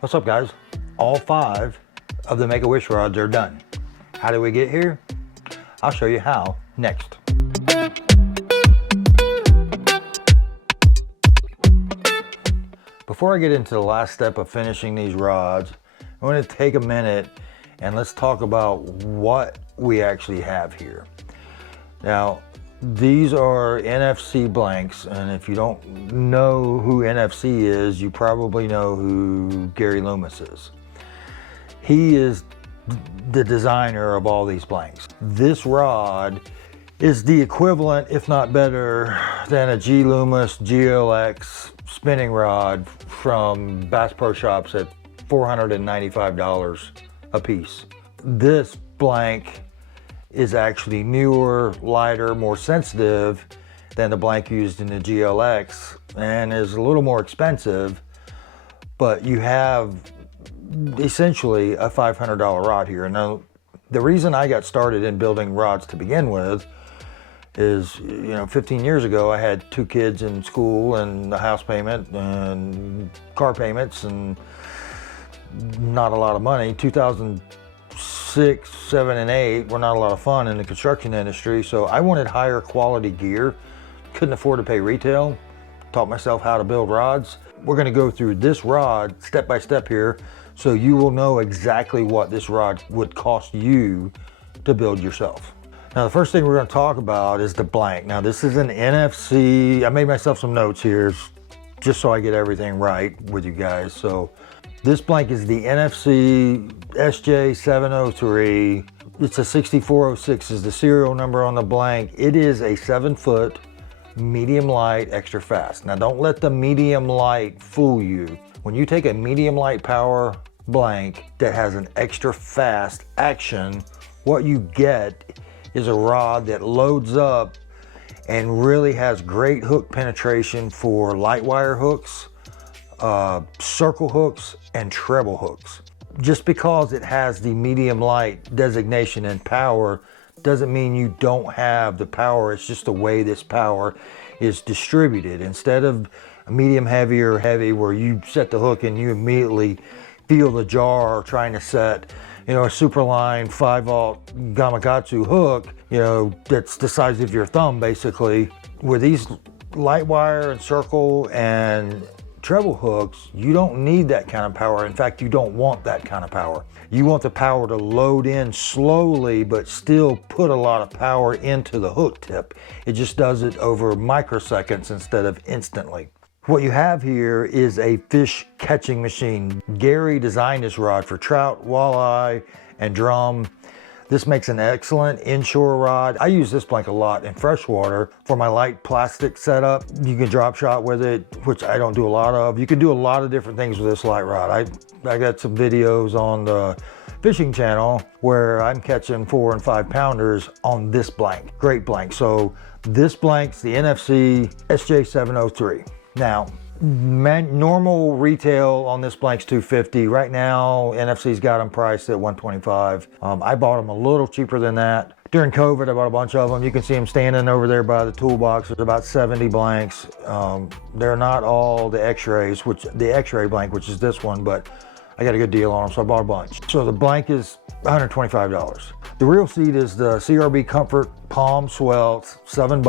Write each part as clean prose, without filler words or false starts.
What's up, guys? All 5 of the Make-A-Wish rods are done. How did we get here? I'll show you how next. Before I get into the last step of finishing these rods, I want to take a minute and let's talk about what we actually have here. Now, these are NFC blanks, and if you don't know who NFC is, you probably know who Gary Loomis is. He is the designer of all these blanks. This rod is the equivalent, if not better, than a G. Loomis GLX spinning rod from Bass Pro Shops at $495 a piece. This blank is actually newer, lighter, more sensitive than the blank used in the GLX, and is a little more expensive, but you have essentially a $500 rod here. Now, the reason I got started in building rods to begin with is, 15 years ago, I had 2 kids in school and a house payment and car payments and not a lot of money. 2006, 7, and 8 were not a lot of fun in the construction industry, so I wanted higher quality gear. Couldn't afford to pay retail. Taught myself how to build rods. We're going to go through this rod step by step here, so you will know exactly what this rod would cost you to build yourself. Now, the first thing we're going to talk about is the blank. Now, this is an NFC. I made myself some notes here just so I get everything right with you guys. So this blank is the NFC SJ703. It's a 6406 is the serial number on the blank. It is a 7-foot medium light extra fast. Now, don't let the medium light fool you. When you take a medium light power blank that has an extra fast action, what you get is a rod that loads up and really has great hook penetration for light wire hooks, circle hooks, and treble hooks. Just because it has the medium light designation and power doesn't mean you don't have the power. It's just the way this power is distributed. Instead of a medium heavy or heavy where you set the hook and you immediately feel the jar trying to set a Superline 5-aught Gamakatsu hook, that's the size of your thumb basically. With these light wire and circle and treble hooks, you don't need that kind of power. In fact, you don't want that kind of power. You want the power to load in slowly, but still put a lot of power into the hook tip. It just does it over microseconds instead of instantly. What you have here is a fish catching machine. Gary designed this rod for trout, walleye, and drum. This makes an excellent inshore rod. I use this blank a lot in freshwater for my light plastic setup. You can drop shot with it, which I don't do a lot of. You can do a lot of different things with this light rod. I got some videos on the fishing channel where I'm catching 4 and 5 pounders on this blank. Great blank. So this blank's the NFC SJ703. Now, normal retail on this blank's $250. Right now, NFC's got them priced at $125. I bought them a little cheaper than that. During COVID, I bought a bunch of them. You can see them standing over there by the toolbox. There's about 70 blanks. They're not all the X-rays, the X-ray blank, which is this one, but I got a good deal on them, so I bought a bunch. So the blank is $125. The real seat is the CRB Comfort Palm Swell, $7.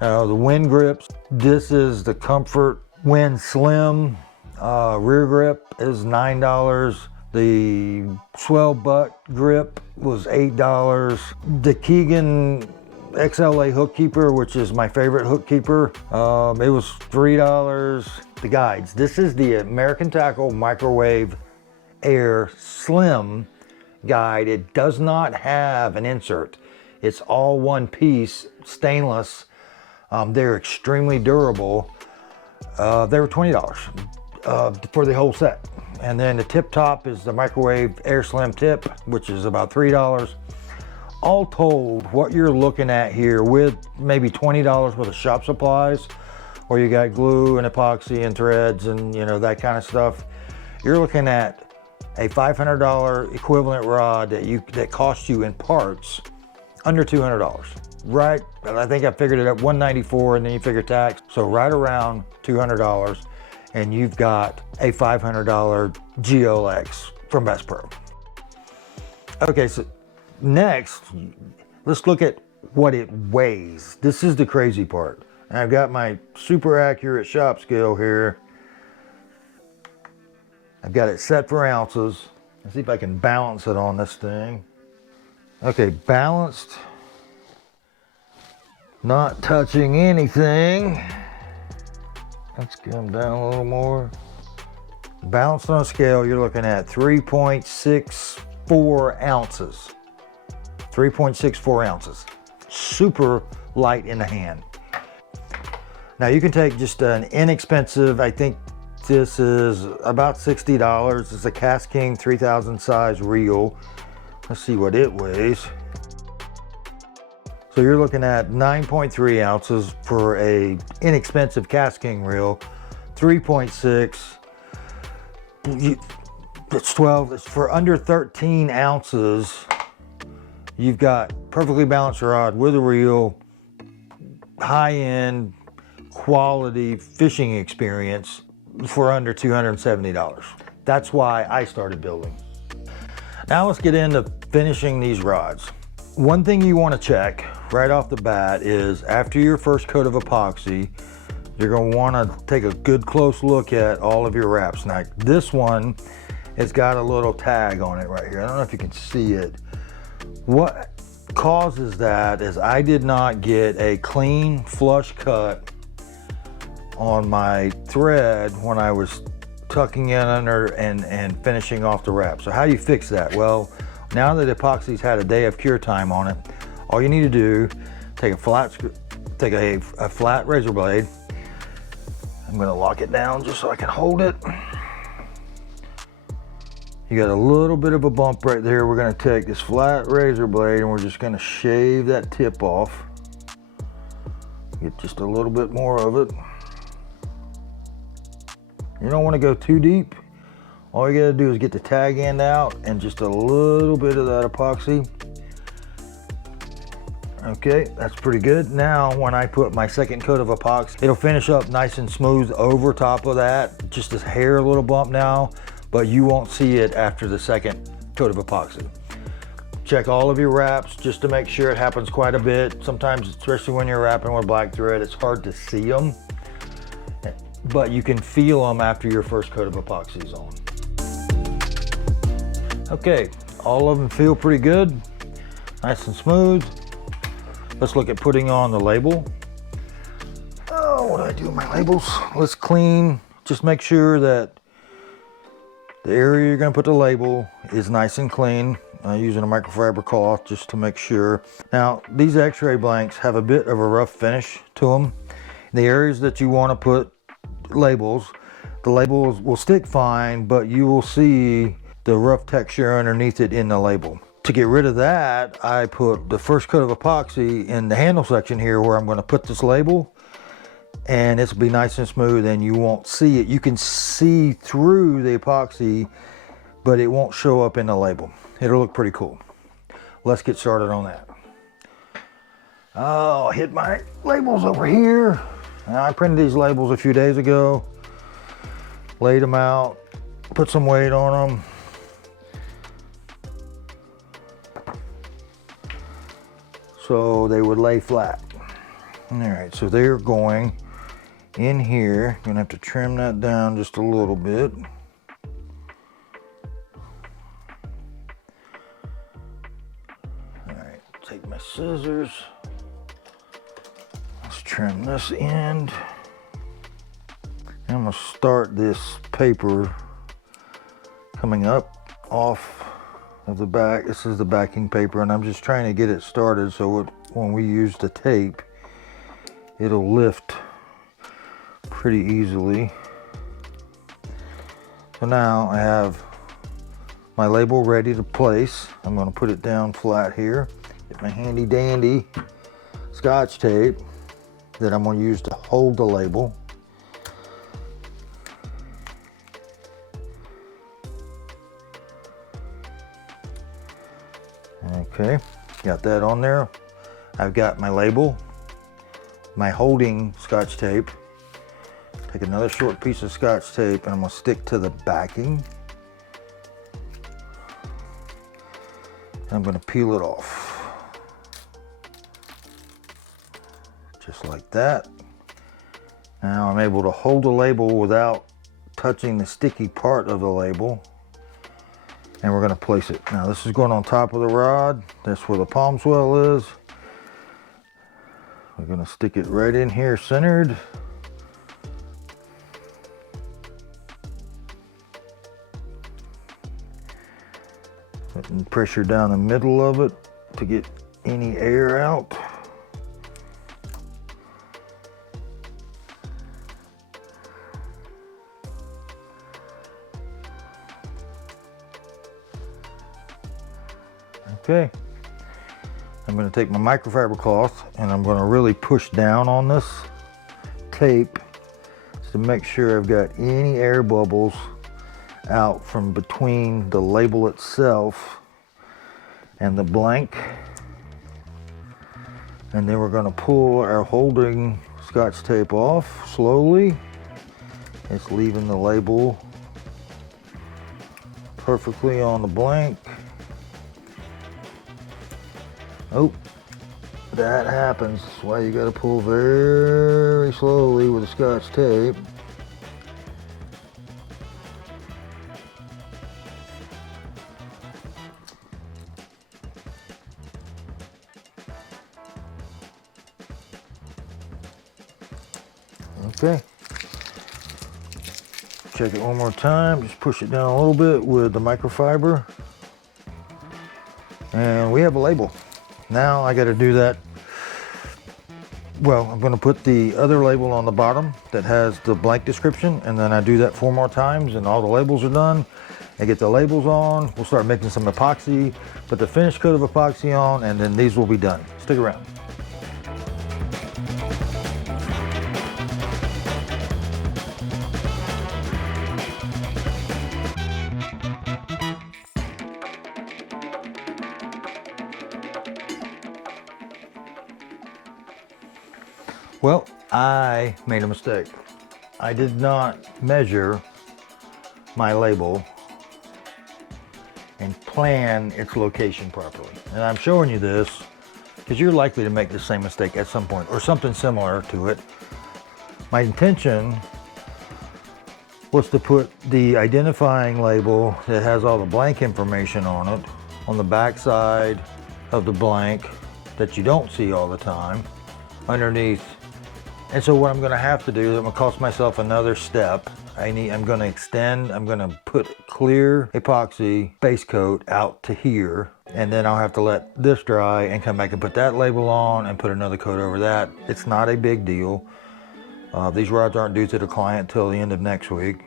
The wind grips, this is the Comfort Wind Slim. Rear grip is $9. The Swell butt grip was $8. The Keegan XLA hook keeper, which is my favorite hook keeper, it was $3. The guides, this is the American Tackle Microwave Air Slim guide. It does not have an insert. It's all one piece, stainless. They're extremely durable. They were $20 for the whole set. And then the tip top is the Microwave Air Slim tip, which is about $3. All told, what you're looking at here with maybe $20 worth of shop supplies, or you got glue and epoxy and threads and that kind of stuff, you're looking at a $500 equivalent rod that costs you in parts under $200. Right, I think I figured it at $194, and then you figure tax, so right around $200. and you've got a $500 GLX from Bass Pro. Okay, so next, let's look at what it weighs. This is the crazy part. I've got my super accurate shop scale here. I've got it set for ounces. Let's see if I can balance it on this thing. Okay, balanced. Not touching anything. Let's come down a little more. Balanced on a scale, you're looking at 3.64 ounces. 3.64 ounces. Super light in the hand. Now you can take just an inexpensive, I think this is about $60. It's a Cast King 3000 size reel. Let's see what it weighs. So you're looking at 9.3 ounces for a inexpensive Cast King reel. 3.6. It's 12. It's for under 13 ounces. You've got perfectly balanced rod with a reel, high-end quality fishing experience for under $270. That's why I started building. Now let's get into finishing these rods. One thing you want to check right off the bat is after your first coat of epoxy, you're going to want to take a good close look at all of your wraps. Now this one has got a little tag on it right here. I don't know if you can see it. What causes that is I did not get a clean flush cut on my thread when I was tucking in under and finishing off the wrap. So how do you fix that? Well, now that epoxy's had a day of cure time on it, all you need to do, take a flat razor blade. I'm gonna lock it down just so I can hold it. You got a little bit of a bump right there. We're gonna take this flat razor blade and we're just gonna shave that tip off. Get just a little bit more of it. You don't want to go too deep. All you gotta do is get the tag end out and just a little bit of that epoxy. Okay, that's pretty good. Now, when I put my second coat of epoxy, it'll finish up nice and smooth over top of that. Just a hair, a little bump now, but you won't see it after the second coat of epoxy. Check all of your wraps just to make sure. It happens quite a bit. Sometimes, especially when you're wrapping with black thread, it's hard to see them, but you can feel them after your first coat of epoxy is on. Okay, all of them feel pretty good, nice and smooth. Let's look at putting on the label. Oh, what do I do with my labels? Let's clean, just make sure that the area you're gonna put the label is nice and clean. Using a microfiber cloth just to make sure. Now, these x-ray blanks have a bit of a rough finish to them. The areas that you wanna put labels, the labels will stick fine, but you will see the rough texture underneath it in the label. To get rid of that, I put the first coat of epoxy in the handle section here where I'm going to put this label, and it's will be nice and smooth and you won't see it. You can see through the epoxy, but it won't show up in the label. It'll look pretty cool. Let's get started on that. Oh, I hit my labels over here. Now, I printed these labels a few days ago, laid them out, put some weight on them. So they would lay flat. All right, so they're going in here. Gonna have to trim that down just a little bit. All right, take my scissors. Let's trim this end. I'm gonna start this paper coming up off of the back. This is the backing paper, and I'm just trying to get it started so when we use the tape, it'll lift pretty easily. So now I have my label ready to place. I'm going to put it down flat here. Get my handy dandy Scotch tape that I'm going to use to hold the label. Okay, got that on there. I've got my label, my holding Scotch tape Take another short piece of Scotch tape and I'm gonna stick to the backing. And I'm gonna peel it off. Just like that. Now I'm able to hold the label without touching the sticky part of the label. And we're gonna place it. Now this is going on top of the rod. That's where the palm swell is. We're gonna stick it right in here centered. Putting pressure down the middle of it to get any air out. Okay, I'm going to take my microfiber cloth and I'm going to really push down on this tape to make sure I've got any air bubbles out from between the label itself and the blank. And then we're going to pull our holding Scotch tape off slowly. It's leaving the label perfectly on the blank. Oh, that happens. That's why you got to pull very slowly with the Scotch tape. Okay. Check it one more time. Just push it down a little bit with the microfiber. And we have a label. Now I got to do that. Well, I'm going to put the other label on the bottom that has the blank description, and then I do that 4 more times and all the labels are done. I get the labels on. We'll start making some epoxy, put the finished coat of epoxy on, and then these will be done. Stick around. Well, I made a mistake. I did not measure my label and plan its location properly. And I'm showing you this because you're likely to make the same mistake at some point or something similar to it. My intention was to put the identifying label that has all the blank information on it on the back side of the blank that you don't see all the time underneath. And so what I'm going to have to do, I'm going to cost myself another step. I'm going to extend, I'm going to put clear epoxy base coat out to here, and then I'll have to let this dry and come back and put that label on and put another coat over that. It's not a big deal. These rods aren't due to the client till the end of next week.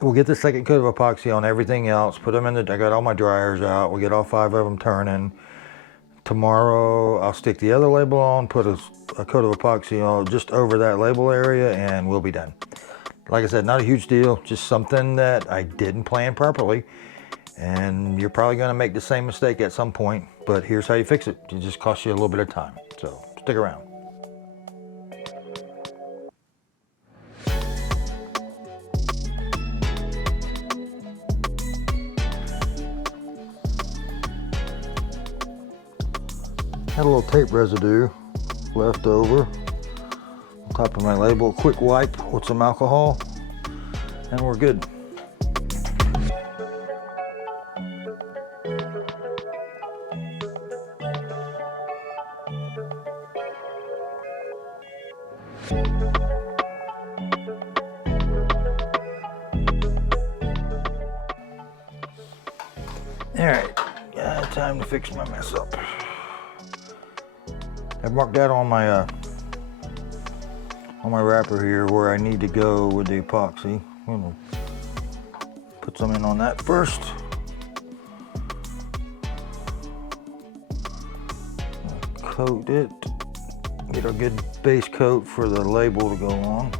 We'll get the second coat of epoxy on everything else, put them in I got all my dryers out, we'll get all 5 of them turning. Tomorrow I'll stick the other label on, put a coat of epoxy on just over that label area, and we'll be done. Like I said, not a huge deal, just something that I didn't plan properly. And you're probably gonna make the same mistake at some point, but here's how you fix it. It just costs you a little bit of time, so stick around. Had a little tape residue left over on top of my label. Quick wipe with some alcohol and we're good. All right, time to fix my mess up. I've marked out on my wrapper here where I need to go with the epoxy. I'm gonna put some in on that first. Coat it. Get a good base coat for the label to go on.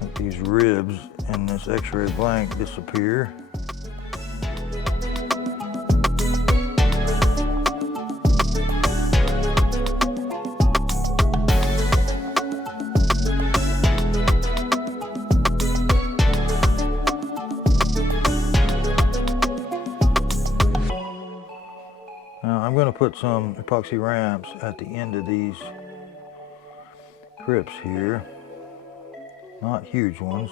Let these ribs in this X-ray blank disappear. gonna put some epoxy ramps at the end of these grips here. Not huge ones,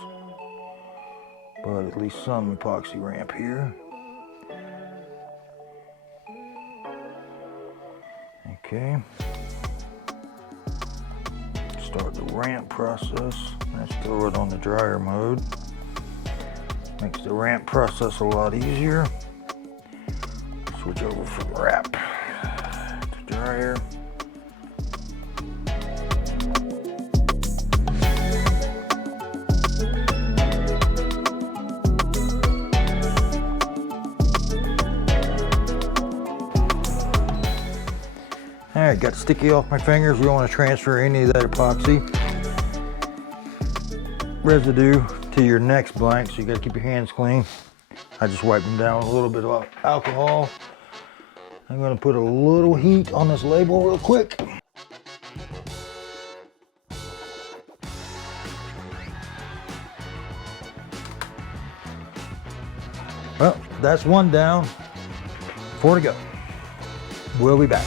but at least some epoxy ramp here. Okay. Start the ramp process. Let's throw it on the dryer mode. Makes the ramp process a lot easier. Switch over from wrap to dryer. All right, got sticky off my fingers. We don't want to transfer any of that epoxy residue to your next blank, so you got to keep your hands clean. I just wiped them down with a little bit of alcohol. I'm going to put a little heat on this label real quick. Well, that's one down. 4 to go. We'll be back.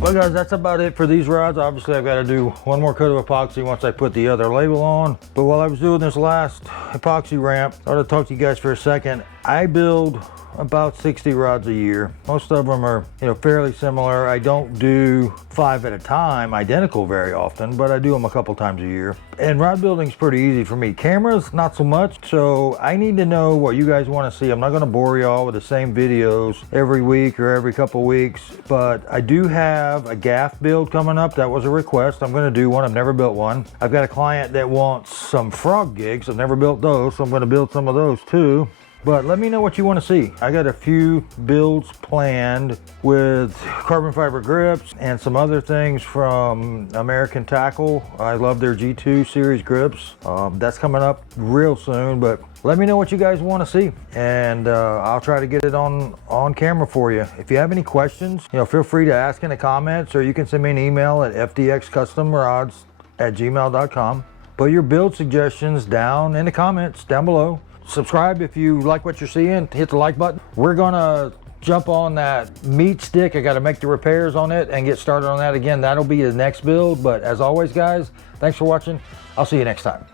Well guys, that's about it for these rods. Obviously I've got to do one more coat of epoxy once I put the other label on. But while I was doing this last epoxy ramp, I want to talk to you guys for a second. I build about 60 rods a year. Most of them are, fairly similar. I don't do 5 at a time, identical very often, but I do them a couple times a year. And rod building's pretty easy for me. Cameras, not so much. So I need to know what you guys want to see. I'm not going to bore y'all with the same videos every week or every couple weeks, but I do have a gaff build coming up. That was a request. I'm going to do one. I've never built one. I've got a client that wants some frog gigs. I've never built those, so I'm going to build some of those too. But let me know what you want to see. I got a few builds planned with carbon fiber grips and some other things from American Tackle. I love their G2 series grips. That's coming up real soon, but let me know what you guys want to see, and I'll try to get it on camera for you. If you have any questions, feel free to ask in the comments, or you can send me an email at fdxcustomrods@gmail.com. Put your build suggestions down in the comments down below. Subscribe if you like what you're seeing. Hit the like button. We're gonna jump on that meat stick. I gotta make the repairs on it and get started on that again. That'll be the next build. But as always, guys, thanks for watching. I'll see you next time.